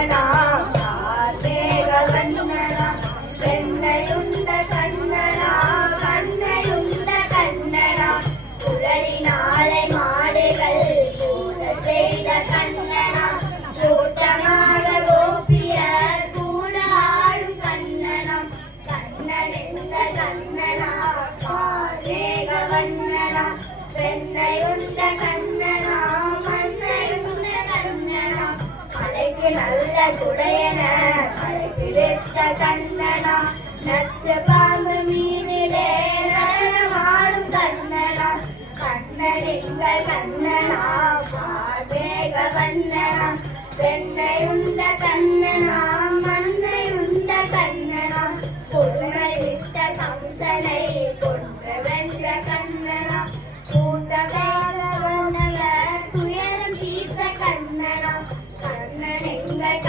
கண்ணனா கார்மேக வண்ணனா வெண்ணையுண்ட கண்ணனா கண்ணையுண்ட கண்ணனா குழலினாலை மாடுகள் கூட செய்த கண்ணனா கூட்டமாக கோபியர் கூட ஆடும் கண்ணனா கண்ணனெந்த கண்ணனா கார்மேக வண்ணனா வெண்ணையுண்ட கண்ணனா மண்ணையுண்ட கண்ணனா மலைக்கு நல்ல குடையன மலைப்பிடித்த கண்ணனா நச்சு பாம்பு மீனிலே நடனமாடும் கண்ணனா கண்ணனிங்க கண்ணனா கார்மேக வண்ணனா வெண்ணையுண்ட கண்ணனா மண்ணையுண்ட கண்ணனா கொடுமை விட்ட கம்சனை கொன்று வென்ற கண்ணனா கூட்டவேலவனவர் துயரம் தீர்த்த கண்ணனா கண்ணன் எங்கள்